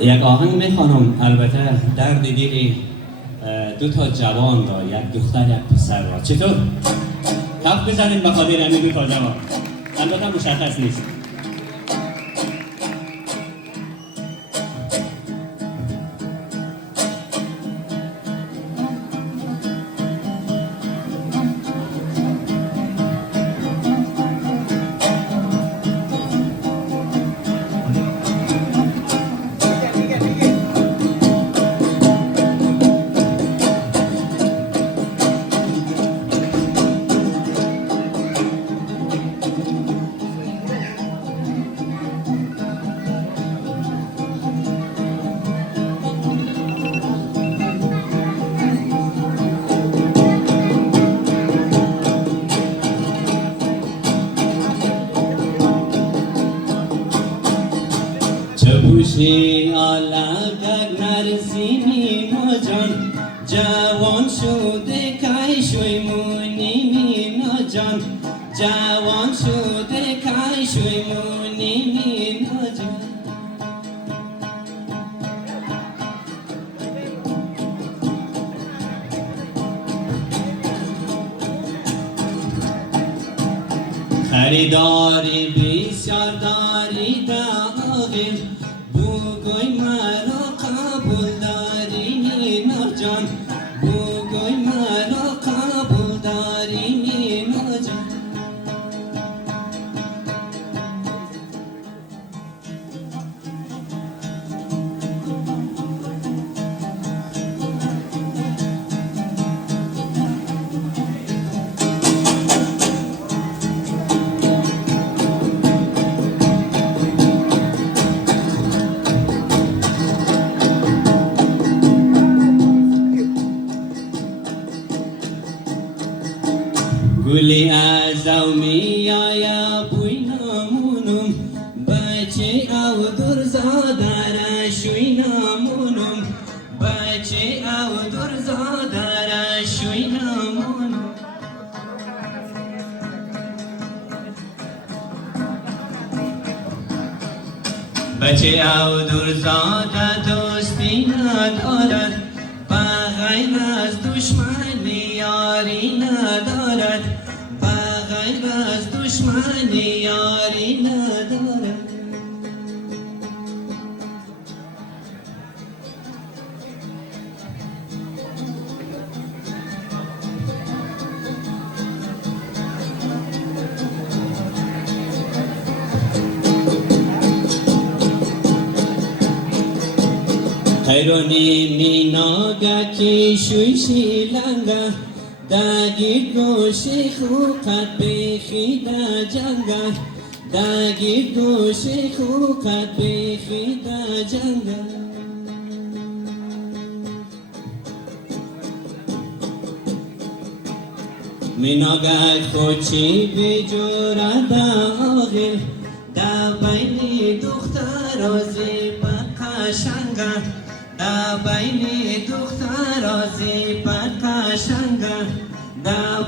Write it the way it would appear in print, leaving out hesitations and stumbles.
یک آهنگ میخوانم، البته درد دل دو تا جوان را، یک دختر یک پسر را. چطور؟ کف بزنیم به خاطر همین دو تا جوان. البته مشخص نیست. چپوشی آلگک نرسیمی مجان جوان شده کای شوی مونیمی نجان جوان شده کای شوی مونیمی نجان خریداری بسیار داری داغی بگوی مرا قبول داری نجان بگوی مرا قبول داری نجان گلی از او می آیا بوی نامونم بچه او درزادر شوی نامونم بچه او درزادر شوی نامونم بچه او درزاده دوستی ندارد بغیر از دشمنی یاری ندارد بغیر از دشمنی یاری ندارد خیرونی می ناگه کی شوی شیلنگه داگیر گوشی خوکت بیخی دا جنگه داگیر گوشی خوکت بیخی دا جنگه می ناگه خوچی بی جوره دا آغل دا بینی دختر آزی قشنگه دا بینی دختر آزی قشنگه دا